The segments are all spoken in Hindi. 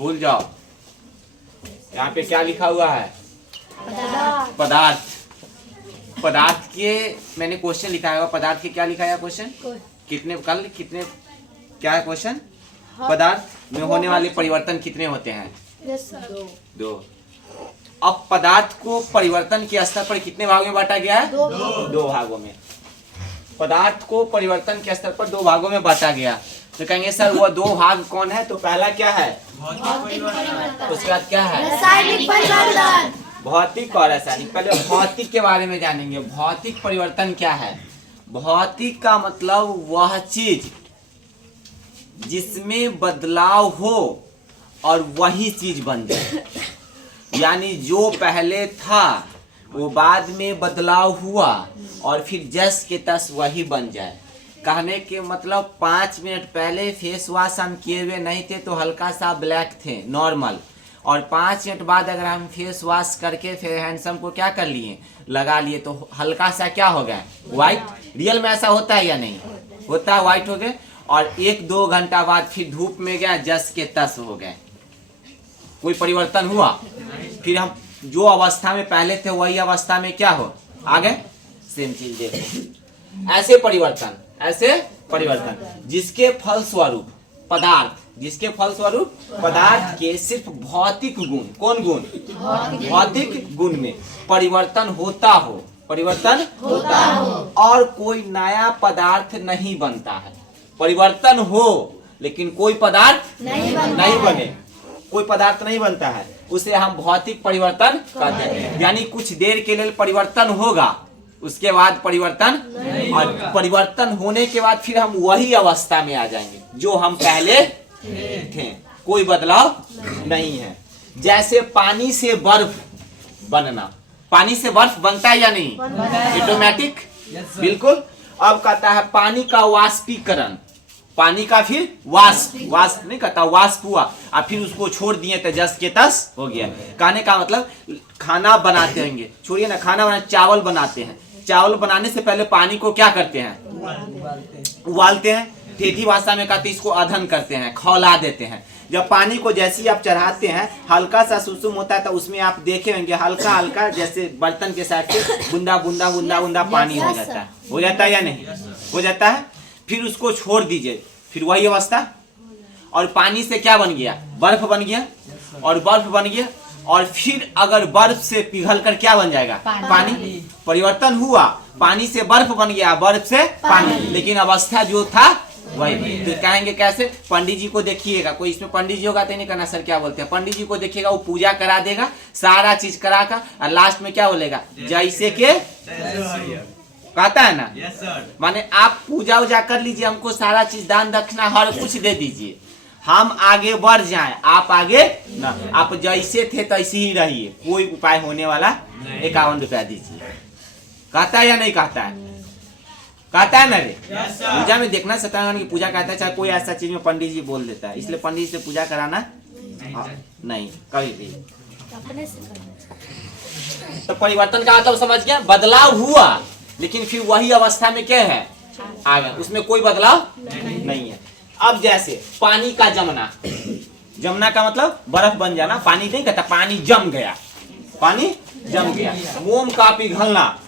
भूल जाओ। यहाँ पे क्या लिखा हुआ है? पदार्थ। पदार्थ के मैंने क्वेश्चन लिखा है, पदार्थ के क्या लिखा है क्वेश्चन? कितने क्या है क्वेश्चन? पदार्थ में होने वाले परिवर्तन कितने होते हैं? दो। अब पदार्थ को परिवर्तन के स्तर पर कितने भागों में बांटा गया है? दो भागों में। पदार्थ को परिवर्तन के स्तर पर दो भागों में बांटा गया। तो कहेंगे सर वो दो भाग कौन है? तो पहला क्या है? उसके बाद क्या है? रासायनिक परिवर्तन। भौतिक और रासायनिक। पहले भौतिक के बारे में जानेंगे। भौतिक परिवर्तन क्या है? भौतिक का मतलब वह चीज जिसमें बदलाव हो और वही चीज बन जाए, यानी जो पहले था वो बाद में बदलाव हुआ और फिर जस के तस वही बन जाए। कहने के मतलब 5 मिनट पहले फेस वॉश हम किए हुए नहीं थे तो हल्का सा ब्लैक थे नॉर्मल, और 5 मिनट बाद अगर हम फेस वॉश करके फिर हैंडसम को क्या कर लिए, लगा लिए, तो हल्का सा क्या हो गया? व्हाइट। रियल में ऐसा होता है या नहीं होता है? व्हाइट हो गए। और 1-2 घंटा बाद फिर धूप में गया, जस के तस हो गए। कोई परिवर्तन हुआ? फिर हम जो अवस्था में पहले थे वही अवस्था में क्या हो आ गए। सेम चीज देखो। ऐसे परिवर्तन जिसके फलस्वरूप पदार्थ के सिर्फ भौतिक गुण, कौन गुण? भौतिक गुण में परिवर्तन होता हो और कोई नया पदार्थ नहीं बनता है। परिवर्तन हो लेकिन कोई पदार्थ नहीं बने, कोई पदार्थ नहीं बनता है, उसे हम भौतिक परिवर्तन कहते हैं। यानी कुछ देर के लिए परिवर्तन होगा, उसके बाद परिवर्तन और परिवर्तन होने के बाद फिर हम वही अवस्था में आ जाएंगे जो हम पहले थे। कोई बदलाव नहीं है। जैसे पानी से बर्फ बनना, पानी से बर्फ बनता है या नहीं? ऑटोमेटिक, बिल्कुल। अब कहता है पानी का वाष्पीकरण, पानी का फिर वाष्प नहीं कहता, वाष्प हुआ और फिर उसको छोड़ दिए तो जस के तस हो गया। कहने का मतलब खाना बनाते होंगे, छोड़िए ना, खाना बना, चावल बनाते हैं, चावल बनाने से पहले पानी को क्या करते हैं? उबालते हैं। ठेठी भाषा में कहते हैं इसको अधन करते हैं, खौला देते हैं। जब पानी को जैसे ही आप चढ़ाते हैं हल्का सा सुसुम होता है तो उसमें आप देखे होंगे हल्का हल्का जैसे बर्तन के साइड से बूंदा बूंदा बूंदा बूंदा पानी हो जाता है या नहीं हो जाता है। फिर उसको छोड़ दीजिए, फिर वही अवस्था, और पानी से क्या बन गया? बर्फ बन गया। और बर्फ बन गया और फिर अगर बर्फ से पिघल कर क्या बन जाएगा? पानी। परिवर्तन हुआ, पानी से बर्फ बन गया, बर्फ से पानी, लेकिन अवस्था जो था वही। तो कहेंगे कैसे? पंडित जी को देखिएगा, कोई इसमें पंडित जी होगा तो नहीं करना सर क्या बोलते हैं, पंडित जी को देखिएगा वो पूजा करा देगा, सारा चीज करा कर, और लास्ट में क्या बोलेगा? जैसे के कहता है ना। माने आप पूजा उजा कर लीजिए, हमको सारा चीज दान दक्षिणा हर कुछ दे दीजिए, हम आगे बढ़ जाएं, आप आगे ना, आप जैसे थे तैसे ही रहिए, कोई उपाय होने वाला 51 रुपया दीजिए। कहता है या नहीं कहता है? कहता है ना रे। पूजा में देखना सत्यनारायण की पूजा कहता है, चाहे कोई ऐसा चीज में पंडित जी बोल देता है, इसलिए पंडित जी से पूजा कराना नहीं कभी भी। तो परिवर्तन का मतलब समझ गया? बदलाव हुआ लेकिन फिर वही अवस्था में क्या है? आ गया, उसमें कोई बदलाव नहीं है। अब जैसे पानी का जमना का मतलब बर्फ बन जाना, पानी नहीं कहता, पानी जम गया, पानी जम गया। मोम का पिघलना,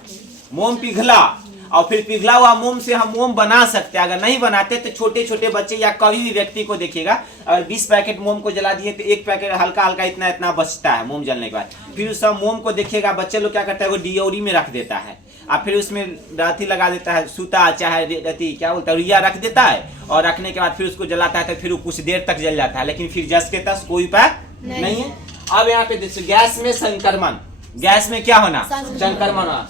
मोम पिघला और फिर पिघला हुआ मोम से हम मोम बना सकते हैं। अगर नहीं बनाते तो छोटे छोटे बच्चे या कभी भी व्यक्ति को देखिएगा, अगर 20 पैकेट मोम को जला दिए तो एक पैकेट हल्का हल्का इतना इतना बचता है मोम जलने के बाद। फिर उस सब मोम को देखिएगा बच्चे लोग क्या करता है, वो डियोरी में रख देता है और फिर उसमें राती लगा देता है, सूता चाहे रती क्या बोलता है, रुइया रख देता है, और रखने के बाद फिर उसको जलाता है तो फिर वो कुछ देर तक जल जाता है, लेकिन फिर जस के तस कोई उपाय नहीं है। अब यहाँ पे देखिए गैस में संक्रमण, गैस में क्या होना? संक्रमण होना।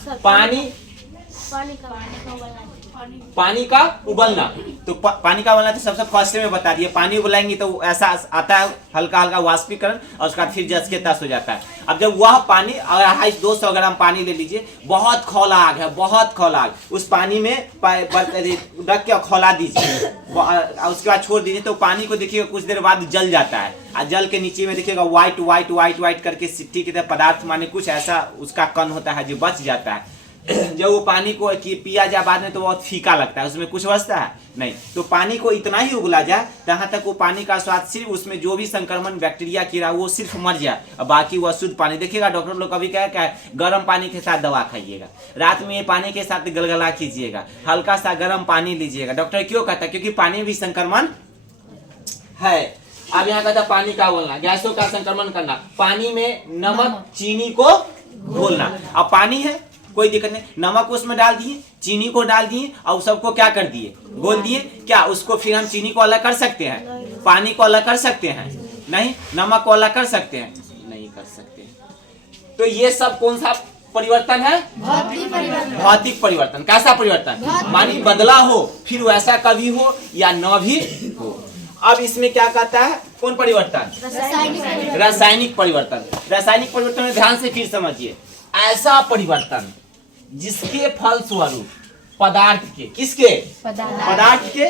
पानी का उबलना, तो पानी का उबलना तो सबसे फर्स्ट में बता दिए, पानी उबलाएंगे तो ऐसा आता है हल्का हल्का वाष्पीकरण और उसका फिर जस के तस हो जाता है। अब जब वह पानी, अगर 200 ग्राम पानी ले लीजिए, बहुत खौला आग है, बहुत खौला आग, उस पानी में रख के खौला दीजिए, उसके बाद छोड़ दीजिए, तो पानी को देखिएगा कुछ देर बाद जल जाता है, और जल के नीचे में देखिएगा व्हाइट व्हाइट व्हाइट व्हाइट करके सिट्टी की तरह पदार्थ, माने कुछ ऐसा उसका कण होता है जो बच जाता है। जब वो पानी को पिया जाए बाद में तो बहुत फीका लगता है, उसमें कुछ बचता है नहीं। तो पानी को इतना ही उबला जाए जहाँ तक वो पानी का स्वाद, सिर्फ उसमें जो भी संक्रमण बैक्टीरिया कीड़ा वो सिर्फ मर जाए और बाकी वो शुद्ध पानी। देखिएगा डॉक्टर लोग कभी क्या है, गर्म पानी के साथ दवा खाइएगा, रात में ये पानी के साथ गलगला कीजिएगा, हल्का सा गर्म पानी लीजिएगा। डॉक्टर क्यों कहता है? क्योंकि पानी में भी संक्रमण है। अब यहाँ कहता पानी का बोलना, गैसों का संक्रमण करना, पानी में नमक चीनी को घोलना। अब पानी है कोई दिक्कत नहीं, नमक उसमें डाल दिए, चीनी को डाल दिए और सबको क्या कर दिए, घोल दिए। क्या उसको फिर हम चीनी को अलग कर सकते हैं? पानी को अलग कर सकते हैं? नहीं। नमक को अलग कर सकते हैं? नहीं कर सकते। तो ये सब कौन सा परिवर्तन है? भौतिक परिवर्तन। कैसा परिवर्तन? मानी बदला हो, फिर वैसा कभी हो या न भी हो। अब इसमें क्या कहता है? कौन परिवर्तन? रासायनिक परिवर्तन। रासायनिक परिवर्तन में ध्यान से फिर समझिए, ऐसा परिवर्तन जिसके फल स्वरूप पदार्थ के, किसके? पदार्थ के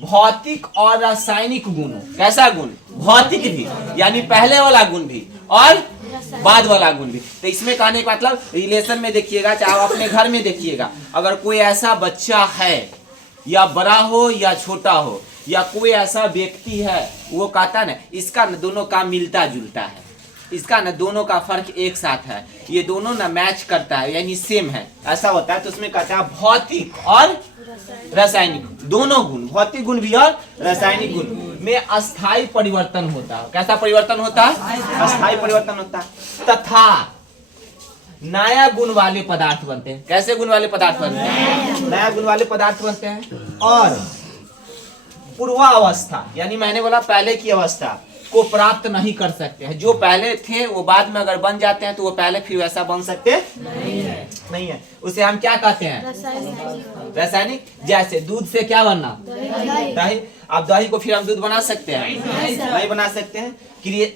भौतिक और रासायनिक गुणों। कैसा गुण? भौतिक भी, यानी पहले वाला गुण भी और बाद वाला गुण भी। तो इसमें कहने का मतलब रिलेशन में देखिएगा, चाहे अपने घर में देखिएगा, अगर कोई ऐसा बच्चा है या बड़ा हो या छोटा हो या कोई ऐसा व्यक्ति है, वो कहता है ना इसका न दोनों का मिलता जुलता है, इसका न दोनों का फर्क एक साथ है, ये दोनों न मैच करता है यानी सेम है, ऐसा होता है। तो उसमें कहता है भौतिक और रासायनिक दोनों गुण, भौतिक गुण भी और रासायनिक गुण में अस्थायी परिवर्तन होता है। कैसा परिवर्तन होता है? अस्थायी परिवर्तन होता है। तथा नया गुण वाले पदार्थ बनते हैं। कैसे गुण वाले पदार्थ बनते हैं? नया गुण वाले पदार्थ बनते हैं। और पूर्वावस्था यानी मैंने बोला पहले की अवस्था को प्राप्त नहीं कर सकते हैं। जो पहले थे वो बाद में अगर बन जाते हैं तो वो पहले फिर वैसा बन सकते नहीं है। उसे हम क्या कहते हैं? रासायनिक। जैसे दूध से क्या बनना? दही। अब दही को फिर हम दूध बना सकते हैं? नहीं बना सकते हैं।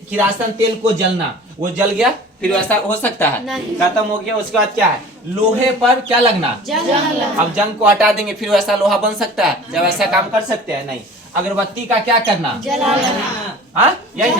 किरासन तेल को जलना, वो जल गया फिर वैसा हो सकता है? खत्म हो गया। उसके बाद क्या है? लोहे पर क्या लगना? अब जंग को हटा देंगे फिर वैसा लोहा बन सकता है? जब ऐसा काम कर सकते हैं? नहीं। अगरबत्ती का क्या करना? हाँ यही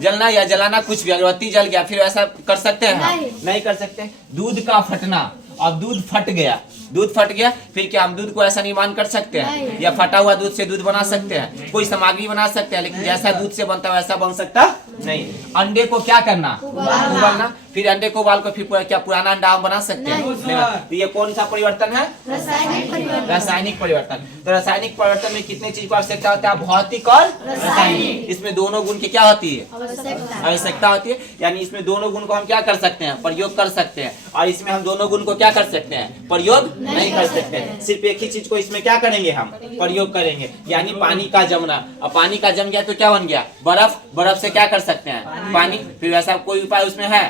जलना या जलाना, कुछ भी। अगरबत्ती जल गया फिर ऐसा कर सकते हैं? नहीं कर सकते। दूध का फटना, अब दूध फट गया, दूध फट गया फिर क्या हम दूध को ऐसा निर्माण कर सकते हैं? या फटा हुआ दूध से दूध बना सकते हैं? कोई सामग्री बना सकते हैं, लेकिन जैसा दूध से बनता है वैसा बन सकता नहीं। अंडे को क्या करना? उबालना। फिर अंडे को उबाल कर फिर क्या पुराना अंडा हम बना सकते हैं? तो ये कौन सा परिवर्तन है? रासायनिक परिवर्तन। तो रासायनिक परिवर्तन में कितने चीज की आवश्यकता होता है? भौतिक और रासायनिक। इसमें दोनों गुण की क्या होती है? आवश्यकता होती है। यानी इसमें दोनों गुण को हम क्या कर सकते हैं? प्रयोग कर सकते हैं। और इसमें हम दोनों गुण को क्या कर सकते हैं? प्रयोग नहीं कर सकते। सिर्फ एक ही चीज को इसमें क्या करेंगे? हम प्रयोग करेंगे। यानी पानी का जमना। अब पानी का जम गया तो क्या बन गया? बर्फ। बर्फ से क्या कर सकते हैं? पानी। फिर वैसा कोई उपाय उसमें है?